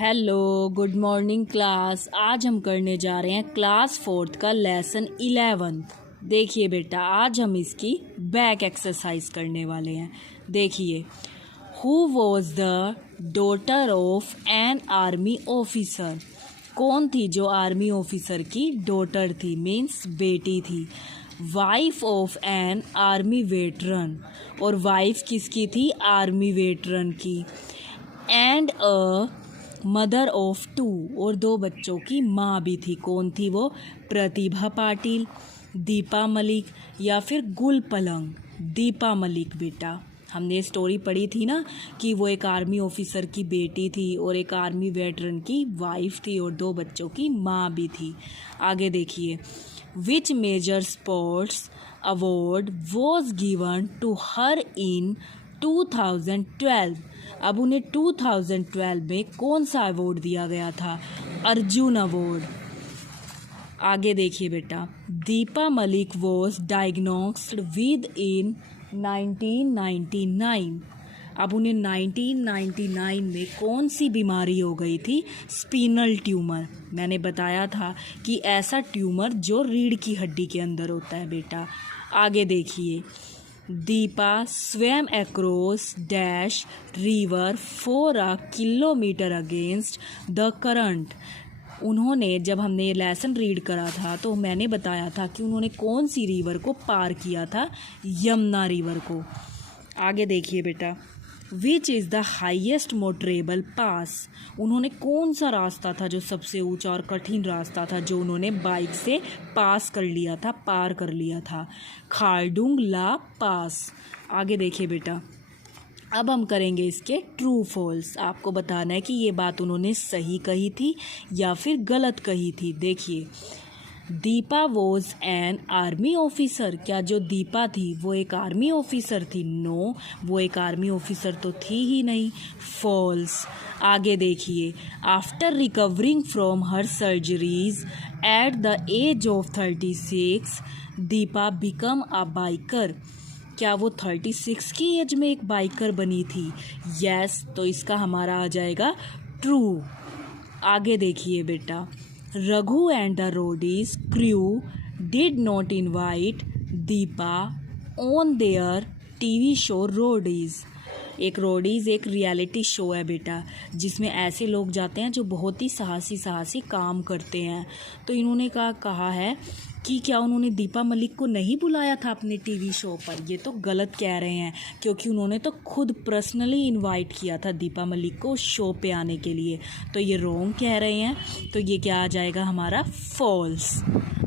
Hello good morning class. आज हम करने जा रहे हैं क्लास 4th का लेसन 11th। देखिए बेटा, आज हम इसकी बैक एक्सरसाइज करने वाले हैं। देखिए, who was the daughter of an army officer. कौन थी जो आर्मी ऑफिसर की डॉटर थी, मीन्स बेटी थी। Wife of an army veteran, और वाइफ किसकी थी, आर्मी वेटरन की। एंड अ मदर ऑफ 2, और 2 बच्चों की माँ भी थी। कौन थी वो, प्रतिभा पाटिल, दीपा मलिक या फिर गुल पलंग। दीपा मलिक बेटा, हमने स्टोरी पढ़ी थी ना कि वो एक आर्मी ऑफिसर की बेटी थी और एक आर्मी वेटरन की वाइफ थी और 2 बच्चों की माँ भी थी। आगे देखिए, which major sports award was given to her in 2012। अब उन्हें 2012 में कौन सा अवार्ड दिया गया था, अर्जुन अवार्ड। आगे देखिए बेटा, Deepa Malik was diagnosed with in 1999। अब उन्हें 1999 में कौन सी बीमारी हो गई थी, स्पिनल ट्यूमर। मैंने बताया था कि ऐसा ट्यूमर जो रीढ़ की हड्डी के अंदर होता है बेटा। आगे देखिए, दीपा स्वयं across dash river 4 kilometre against the current. उन्होंने, जब हमने ये लेसन रीड करा था तो मैंने बताया था कि उन्होंने कौन सी रिवर को पार किया था, यमुना रिवर को। आगे देखिए बेटा, which is the highest motorable pass. उन्होंने कौन सा रास्ता था जो सबसे ऊंचा और कठिन रास्ता था जो उन्होंने बाइक से पास कर लिया था, पार कर लिया था, खारडुंग ला पास। आगे देखिए बेटा, अब हम करेंगे इसके ट्रू फॉल्स। आपको बताना है कि ये बात उन्होंने सही कही थी या फिर गलत कही थी। देखिए, Deepa was an army officer. क्या जो दीपा थी वो एक आर्मी ऑफिसर थी? नो, वो एक आर्मी ऑफिसर तो थी ही नहीं। फॉल्स। आगे देखिए, after recovering from her surgeries at the age of 36 Deepa become a biker. क्या वो 36 की एज में एक बाइकर बनी थी? यस, तो इसका हमारा आ जाएगा ट्रू। आगे देखिए बेटा, Raghu and the Roadies crew did not invite Deepa on their TV show Roadies. एक रोडीज एक रियलिटी शो है बेटा, जिसमें ऐसे लोग जाते हैं जो बहुत ही साहसी काम करते हैं। तो इन्होंने कहा है कि क्या उन्होंने दीपा मलिक को नहीं बुलाया था अपने टीवी शो पर? ये तो गलत कह रहे हैं, क्योंकि उन्होंने तो खुद पर्सनली इनवाइट किया था दीपा मलिक को शो पे आने के लिए। तो ये रॉन्ग कह रहे हैं, तो ये क्या आ जाएगा हमारा, फॉल्स।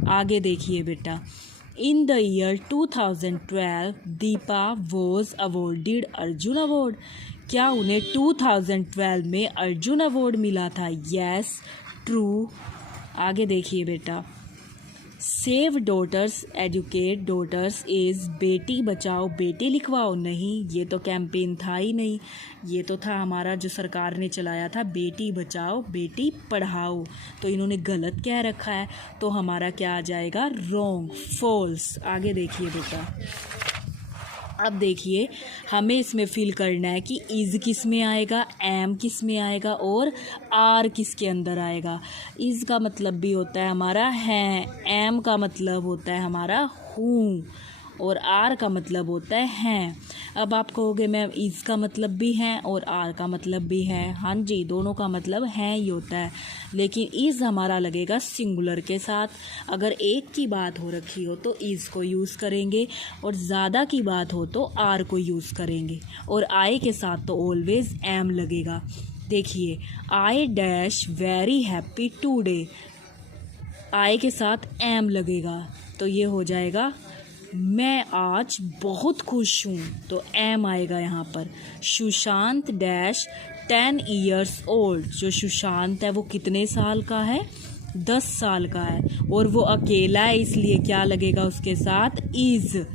आगे देखिए बेटा, in the year 2012 Deepa was awarded Arjun award. क्या उन्हें 2012 में अर्जुन अवार्ड मिला था? Yes, true. आगे देखिए बेटा, save daughters educate daughters is Beti Bachao बेटी लिखवाओ। नहीं, ये तो कैंपेन था ही नहीं। ये तो था हमारा जो सरकार ने चलाया था, बेटी बचाओ बेटी पढ़ाओ। तो इन्होंने गलत कह रखा है, तो हमारा क्या आ जाएगा, रॉन्ग, फॉल्स। आगे देखिए बेटा, अब देखिए, हमें इसमें फिल करना है कि इज़ किस में आएगा, एम किस में आएगा और आर किसके अंदर आएगा। इज़ का मतलब भी होता है हमारा है, एम का मतलब होता है हमारा हूँ, और आर का मतलब होता है हैं। अब आप कहोगे मैम इज़ का मतलब भी है और आर का मतलब भी है। हाँ जी, दोनों का मतलब है ही होता है, लेकिन इज़ हमारा लगेगा सिंगुलर के साथ। अगर एक की बात हो रखी हो तो इज़ को यूज़ करेंगे, और ज़्यादा की बात हो तो आर को यूज़ करेंगे, और आई के साथ तो ऑलवेज एम लगेगा। देखिए, I dash very happy today, I के साथ एम लगेगा, तो ये हो जाएगा मैं आज बहुत खुश हूँ, तो एम आएगा यहाँ पर। Sushant dash 10 years old. जो सुशांत है वो कितने साल का है, 10 साल का है, और वो अकेला है, इसलिए क्या लगेगा उसके साथ, इज।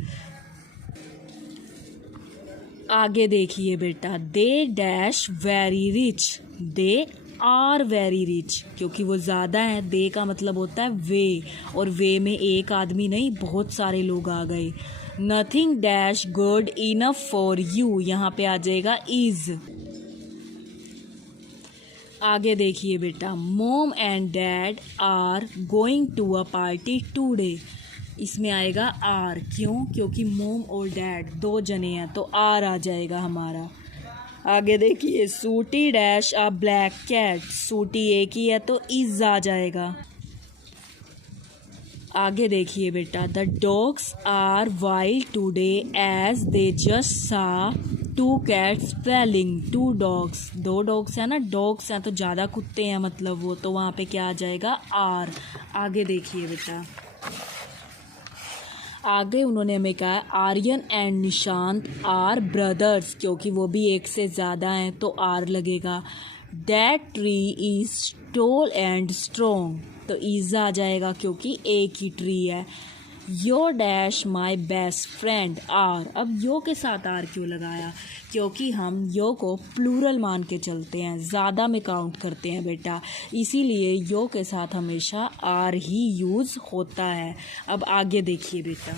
आगे देखिए बेटा, they dash very rich, they are very rich. क्योंकि वो ज़्यादा है, दे का मतलब होता है वे, और वे में एक आदमी नहीं बहुत सारे लोग आ गए। Nothing dash good enough for you, यहाँ पे आ जाएगा इज़। आगे देखिए बेटा, mom and dad are going to a party today. इसमें आएगा आर, क्यों? क्योंकि मोम और डैड दो जने हैं तो आर आ जाएगा हमारा। आगे देखिए, सूटी डैश अ ब्लैक कैट। सूटी एक ही है तो इज आ जाएगा। आगे देखिए बेटा, the dogs are wild today as they just saw two cats playing. Two dogs, दो डॉग्स हैं ना, डॉग्स हैं तो ज़्यादा कुत्ते हैं मतलब वो, तो वहाँ पे क्या आ जाएगा? आर। आगे देखिए बेटा, आगे उन्होंने हमें कहा Aryan and Nishant are brothers, क्योंकि वो भी एक से ज़्यादा हैं तो आर लगेगा। That tree is tall and strong, तो इज आ जाएगा क्योंकि एक ही ट्री है। Your dash my best friend are. अब यो के साथ आर क्यों लगाया? क्योंकि हम यो को प्लूरल मान के चलते हैं, ज़्यादा में काउंट करते हैं बेटा, इसीलिए यो के साथ हमेशा आर ही यूज़ होता है। अब आगे देखिए बेटा,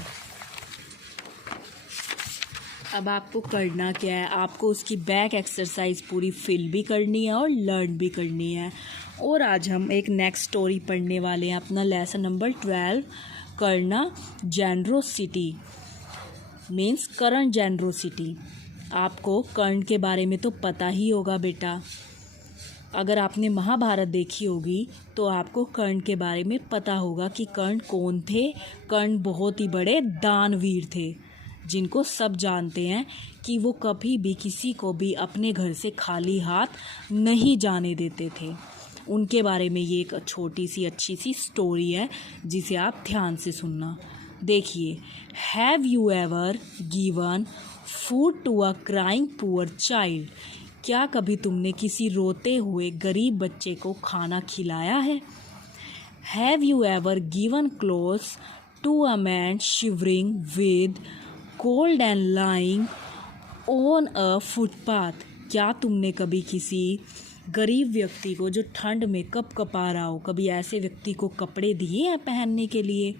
अब आपको करना क्या है, आपको उसकी बैक एक्सरसाइज पूरी फिल भी करनी है और लर्न भी करनी है। और आज हम एक नेक्स्ट स्टोरी पढ़ने वाले हैं, अपना लेसन नंबर 12, करना जेनरोसिटी, मीन्स कर्ण जेनरोसिटी। आपको कर्ण के बारे में तो पता ही होगा बेटा, अगर आपने महाभारत देखी होगी तो आपको कर्ण के बारे में पता होगा कि कर्ण कौन थे। कर्ण बहुत ही बड़े दानवीर थे, जिनको सब जानते हैं कि वो कभी भी किसी को भी अपने घर से खाली हाथ नहीं जाने देते थे। उनके बारे में ये एक छोटी सी अच्छी सी स्टोरी है जिसे आप ध्यान से सुनना। देखिए, have you ever given food to a crying poor child. क्या कभी तुमने किसी रोते हुए गरीब बच्चे को खाना खिलाया है? Have you ever given clothes to a man shivering with cold and lying on a footpath. क्या तुमने कभी किसी गरीब व्यक्ति को जो ठंड में कप कपा रहा हो, कभी ऐसे व्यक्ति को कपड़े दिए हैं पहनने के लिए?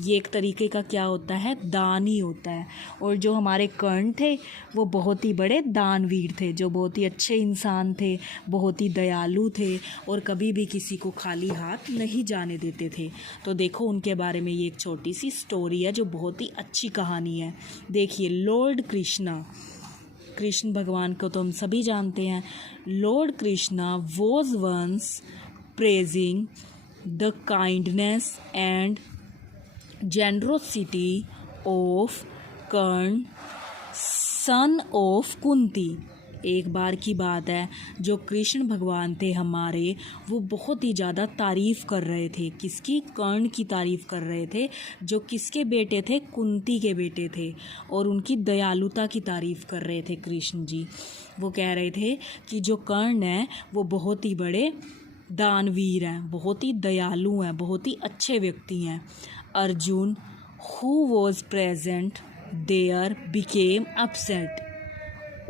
ये एक तरीके का क्या होता है? दान ही होता है। और जो हमारे कर्ण थे वो बहुत ही बड़े दानवीर थे, जो बहुत ही अच्छे इंसान थे, बहुत ही दयालु थे और कभी भी किसी को खाली हाथ नहीं जाने देते थे। तो देखो, उनके बारे में ये एक छोटी सी स्टोरी है जो बहुत ही अच्छी कहानी है। देखिए, लॉर्ड कृष्णा, कृष्ण भगवान को तो हम सभी जानते हैं। Lord Krishna was once praising the kindness and generosity of Karna son of Kunti. एक बार की बात है, जो कृष्ण भगवान थे हमारे, वो बहुत ही ज़्यादा तारीफ़ कर रहे थे। किसकी? कर्ण की तारीफ़ कर रहे थे, जो किसके बेटे थे? कुंती के बेटे थे। और उनकी दयालुता की तारीफ़ कर रहे थे कृष्ण जी। वो कह रहे थे कि जो कर्ण है वो बहुत ही बड़े दानवीर हैं, बहुत ही दयालु हैं, बहुत ही अच्छे व्यक्ति हैं। Arjun who was present there became upset.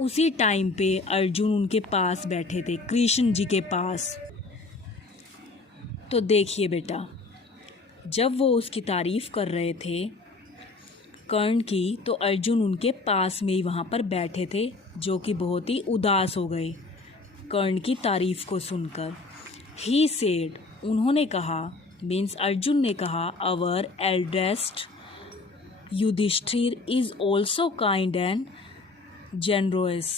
उसी टाइम पे अर्जुन उनके पास बैठे थे, कृष्ण जी के पास। तो देखिए बेटा, जब वो उसकी तारीफ़ कर रहे थे कर्ण की, तो अर्जुन उनके पास में ही वहाँ पर बैठे थे, जो कि बहुत ही उदास हो गए कर्ण की तारीफ़ को सुनकर। ही सेड, उन्होंने कहा, मीन्स अर्जुन ने कहा, our eldest Yudhishthir is also kind and generous.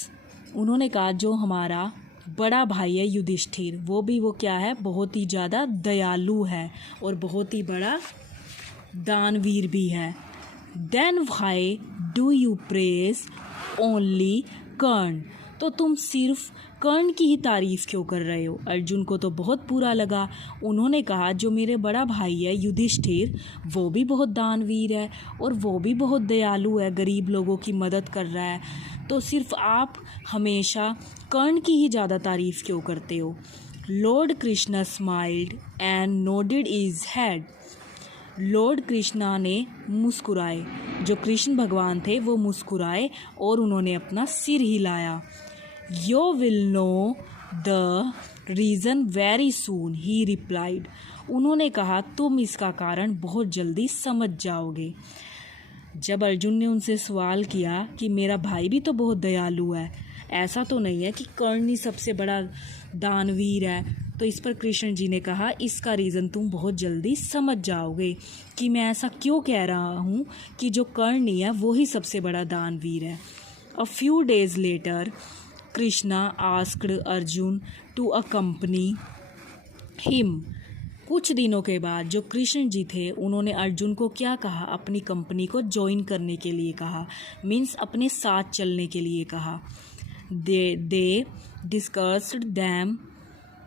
उन्होंने कहा जो हमारा बड़ा भाई है युधिष्ठिर, वो क्या है? बहुत ही ज़्यादा दयालु है और बहुत ही बड़ा दानवीर भी है। Then why do you praise only Karna. तो तुम सिर्फ कर्ण की ही तारीफ़ क्यों कर रहे हो? अर्जुन को तो बहुत बुरा लगा। उन्होंने कहा जो मेरे बड़ा भाई है युधिष्ठिर, वो भी बहुत दानवीर है और वो भी बहुत दयालु है, गरीब लोगों की मदद कर रहा है, तो सिर्फ आप हमेशा कर्ण की ही ज़्यादा तारीफ़ क्यों करते हो? Lord Krishna smiled and nodded is head. Lord Krishna ने मुस्कुराए, जो कृष्ण भगवान थे वो मुस्कुराए और उन्होंने अपना सिर हिलाया। You will know the reason very soon, he replied. उन्होंने कहा तुम इसका कारण बहुत जल्दी समझ जाओगे। जब अर्जुन ने उनसे सवाल किया कि मेरा भाई भी तो बहुत दयालु है, ऐसा तो नहीं है कि कर्ण ही सबसे बड़ा दानवीर है। तो इस पर कृष्ण जी ने कहा, इसका रीज़न तुम बहुत जल्दी समझ जाओगे कि मैं ऐसा क्यों कह रहा हूँ कि जो कर्ण ही है वो ही सबसे बड़ा दानवीर है। A few days later Krishna asked Arjun to accompany him. कुछ दिनों के बाद जो कृष्ण जी थे उन्होंने अर्जुन को क्या कहा, अपनी कंपनी को ज्वाइन करने के लिए कहा, मीन्स अपने साथ चलने के लिए कहा। They discussed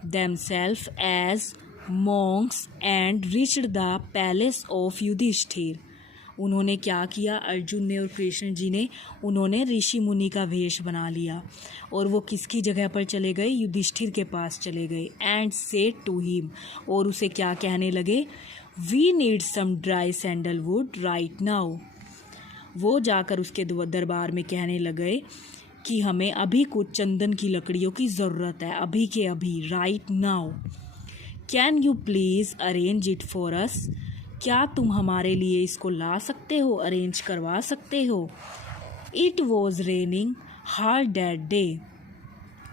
themselves as monks and reached the palace of Yudhishthir. उन्होंने क्या किया, अर्जुन ने और कृष्ण जी ने, उन्होंने ऋषि मुनि का वेश बना लिया और वो किसकी जगह पर चले गए, युधिष्ठिर के पास चले गए। एंड सेड टू हिम, और उसे क्या कहने लगे, we need some dry sandalwood right now. वो जाकर उसके दरबार में कहने लगे कि हमें अभी कुछ चंदन की लकड़ियों की ज़रूरत है, अभी के अभी, right now. Can you please arrange it for us. क्या तुम हमारे लिए इसको ला सकते हो, अरेंज करवा सकते हो। It was raining hard that day.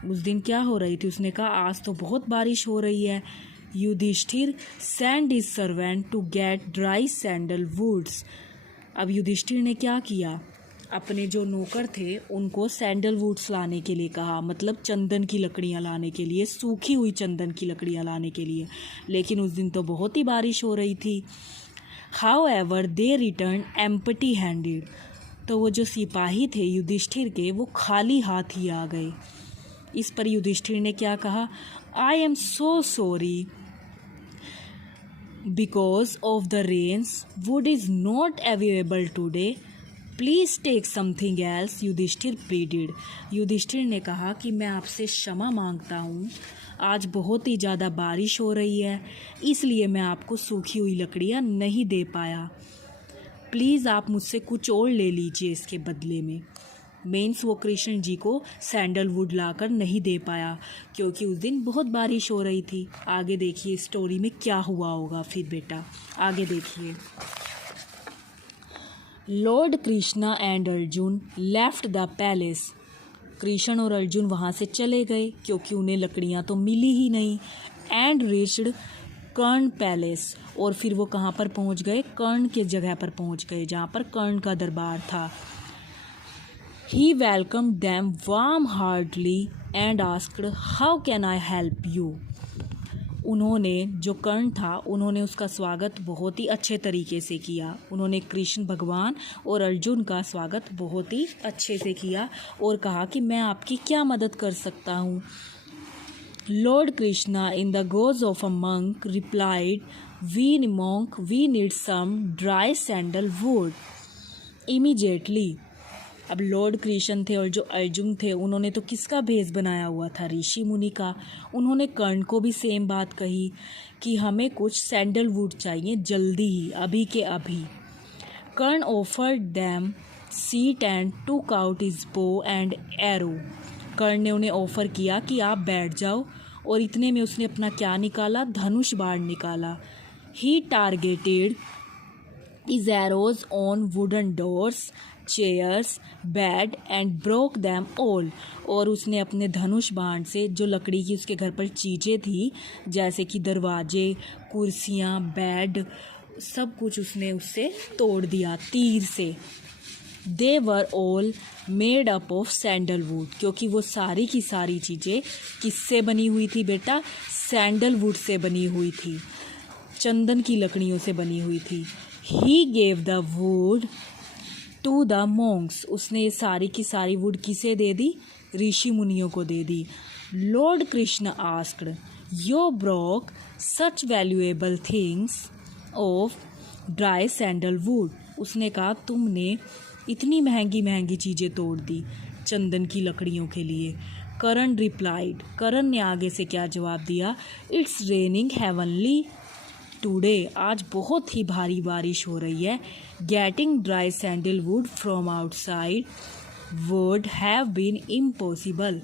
उस दिन क्या हो रही थी, उसने कहा आज तो बहुत बारिश हो रही है। Yudhishthir send his servant to get dry sandal woods. अब युधिष्ठिर ने क्या किया, अपने जो नौकर थे उनको सैंडलवुड्स लाने के लिए कहा, मतलब चंदन की लकड़ियाँ लाने के लिए, सूखी हुई चंदन की लकड़ियाँ लाने के लिए। लेकिन उस दिन तो बहुत ही बारिश हो रही थी। However they return empty handed. तो वो जो सिपाही थे युधिष्ठिर के, वो खाली हाथ ही आ गए। इस पर युधिष्ठिर ने क्या कहा, I am so sorry because of the rains wood is not available today, please take something else. Yudhishthir pleaded. Yudhishthir ने कहा कि मैं आपसे क्षमा मांगता हूँ, आज बहुत ही ज़्यादा बारिश हो रही है, इसलिए मैं आपको सूखी हुई लकड़ियाँ नहीं दे पाया। प्लीज़ आप मुझसे कुछ और ले लीजिए इसके बदले में। मीन्स वो कृष्ण जी को सैंडलवुड लाकर नहीं दे पाया क्योंकि उस दिन बहुत बारिश हो रही थी। आगे देखिए स्टोरी में क्या हुआ होगा फिर बेटा, आगे देखिए। Lord Krishna and Arjun left the palace. Krishna और अर्जुन वहाँ से चले गए क्योंकि उन्हें लकड़ियाँ तो मिली ही नहीं। एंड रीच्ड कर्ण पैलेस, और फिर वो कहाँ पर पहुँच गए, कर्ण के जगह पर पहुँच गए जहाँ पर कर्ण का दरबार था। He welcome them warm heartily and asked how can I help you. उन्होंने, जो कर्ण था, उन्होंने उसका स्वागत बहुत ही अच्छे तरीके से किया। उन्होंने कृष्ण भगवान और अर्जुन का स्वागत बहुत ही अच्छे से किया और कहा कि मैं आपकी क्या मदद कर सकता हूँ। Lord Krishna in the guise of a monk replied, we need some dry sandal wood immediately. अब लॉर्ड कृष्ण थे और जो अर्जुन थे उन्होंने तो किसका भेष बनाया हुआ था, ऋषि मुनि का। उन्होंने कर्ण को भी सेम बात कही कि हमें कुछ सैंडलवुड चाहिए जल्दी ही, अभी के अभी। Karna offered them seat and took out his bow and arrow. Karna ने उन्हें ऑफर किया कि आप बैठ जाओ, और इतने में उसने अपना क्या निकाला, धनुष बाण निकाला। ही targeted his arrows on wooden doors, chairs, bed and broke them all। और उसने अपने धनुष बाण से जो लकड़ी की उसके घर पर चीज़ें थी, जैसे कि दरवाजे, कुर्सियाँ, बेड, सब कुछ उसने उससे तोड़ दिया तीर से। They were all made up of sandalwood, क्योंकि वो सारी की सारी चीज़ें किससे बनी हुई थी बेटा, सैंडलवुड से बनी हुई थी, चंदन की लकड़ियों से बनी हुई थी। He gave the wood to the monks। उसने सारी की सारी वुड किसे दे दी, ऋषि मुनियों को दे दी। Lord Krishna asked, you broke such valuable things of dry sandalwood। उसने कहा तुमने इतनी महंगी महंगी चीज़ें तोड़ दी चंदन की लकड़ियों के लिए। करण रिप्लाइड, करण ने आगे से क्या जवाब दिया, इट्स रेनिंग हेवनली टुडे। आज बहुत ही भारी बारिश हो रही है। Getting dry sandalwood from outside would have been impossible.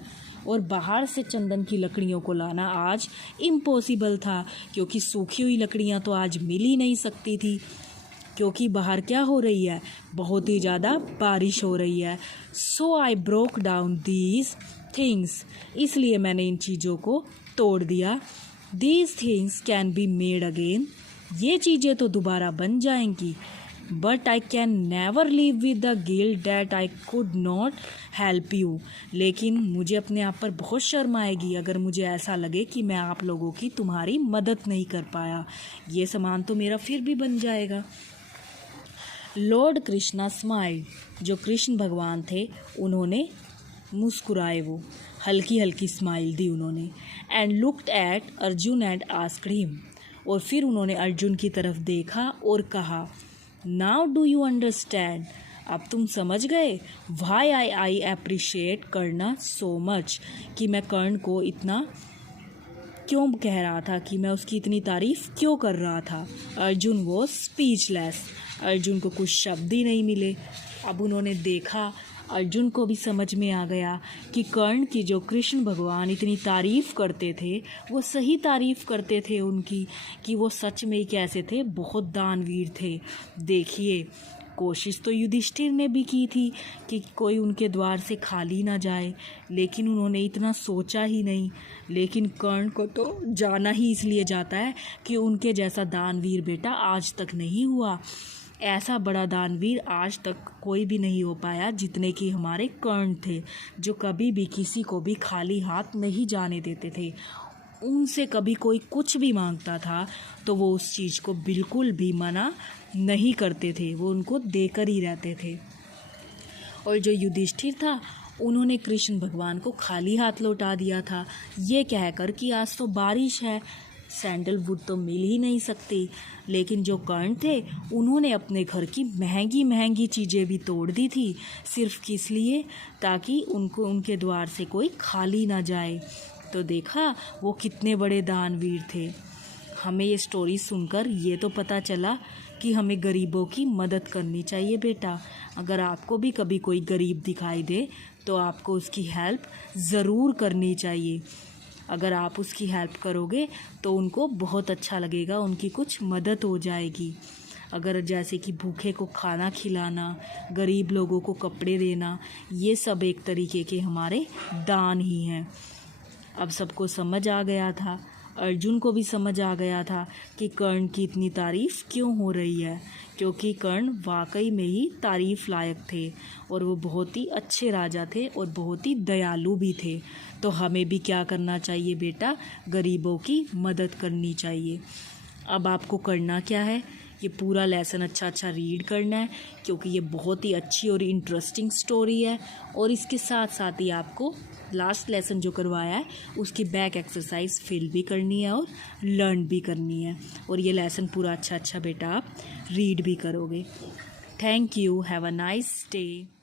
और बाहर से चंदन की लकड़ियों को लाना आज इम्पॉसिबल था, क्योंकि सूखी हुई लकड़ियाँ तो आज मिल ही नहीं सकती थी, क्योंकि बाहर क्या हो रही है, बहुत ही ज़्यादा बारिश हो रही है। So I broke down these things, इसलिए मैंने इन चीज़ों को तोड़ दिया। These things can be made again, ये चीज़ें तो दोबारा बन जाएंगी। But I can never live with the guilt that I could not help you, लेकिन मुझे अपने आप पर बहुत शर्म आएगी अगर मुझे ऐसा लगे कि मैं आप लोगों की तुम्हारी मदद नहीं कर पाया। ये सामान तो मेरा फिर भी बन जाएगा। लॉर्ड कृष्णा स्माइल, जो कृष्ण भगवान थे उन्होंने मुस्कुराए, वो हल्की हल्की स्माइल दी उन्होंने। And looked at Arjun and asked him, और फिर उन्होंने अर्जुन की तरफ देखा और कहा, नाउ डू यू अंडरस्टैंड, अब तुम समझ गए, why I appreciate Karna so much, कि मैं कर्ण को इतना क्यों कह रहा था, कि मैं उसकी इतनी तारीफ क्यों कर रहा था। अर्जुन वो स्पीचलेस, अर्जुन को कुछ शब्द ही नहीं मिले। अब उन्होंने देखा, अर्जुन को भी समझ में आ गया कि कर्ण की जो कृष्ण भगवान इतनी तारीफ़ करते थे वो सही तारीफ़ करते थे उनकी, कि वो सच में ही कैसे थे, बहुत दानवीर थे। देखिए, कोशिश तो युधिष्ठिर ने भी की थी कि कोई उनके द्वार से खाली ना जाए, लेकिन उन्होंने इतना सोचा ही नहीं। लेकिन कर्ण को तो जाना ही इसलिए जाता है कि उनके जैसा दानवीर बेटा आज तक नहीं हुआ। ऐसा बड़ा दानवीर आज तक कोई भी नहीं हो पाया जितने कि हमारे कर्ण थे, जो कभी भी किसी को भी खाली हाथ नहीं जाने देते थे। उनसे कभी कोई कुछ भी मांगता था तो वो उस चीज़ को बिल्कुल भी मना नहीं करते थे, वो उनको देकर ही रहते थे। और जो युधिष्ठिर था उन्होंने कृष्ण भगवान को खाली हाथ लौटा दिया था, ये कहकर कि आज तो बारिश है, सैंडलवुड तो मिल ही नहीं सकती। लेकिन जो कर्ण थे उन्होंने अपने घर की महंगी महंगी चीज़ें भी तोड़ दी थी, सिर्फ किस लिए, ताकि उनको उनके द्वार से कोई खाली ना जाए। तो देखा वो कितने बड़े दानवीर थे। हमें ये स्टोरी सुनकर ये तो पता चला कि हमें गरीबों की मदद करनी चाहिए बेटा। अगर आपको भी कभी कोई गरीब दिखाई दे तो आपको उसकी हेल्प ज़रूर करनी चाहिए। अगर आप उसकी हेल्प करोगे तो उनको बहुत अच्छा लगेगा, उनकी कुछ मदद हो जाएगी। अगर जैसे कि भूखे को खाना खिलाना, गरीब लोगों को कपड़े देना, ये सब एक तरीके के हमारे दान ही हैं। अब सबको समझ आ गया था, अर्जुन को भी समझ आ गया था कि कर्ण की इतनी तारीफ़ क्यों हो रही है, क्योंकि कर्ण वाकई में ही तारीफ़ लायक थे और वो बहुत ही अच्छे राजा थे और बहुत ही दयालु भी थे। तो हमें भी क्या करना चाहिए बेटा, गरीबों की मदद करनी चाहिए। अब आपको करना क्या है, ये पूरा लेसन अच्छा रीड करना है, क्योंकि ये बहुत ही अच्छी और इंटरेस्टिंग स्टोरी है। और इसके साथ साथ ही आपको लास्ट लेसन जो करवाया है उसकी बैक एक्सरसाइज फिल भी करनी है और लर्न भी करनी है। और ये लेसन पूरा अच्छा बेटा आप रीड भी करोगे। Thank you, have a nice day.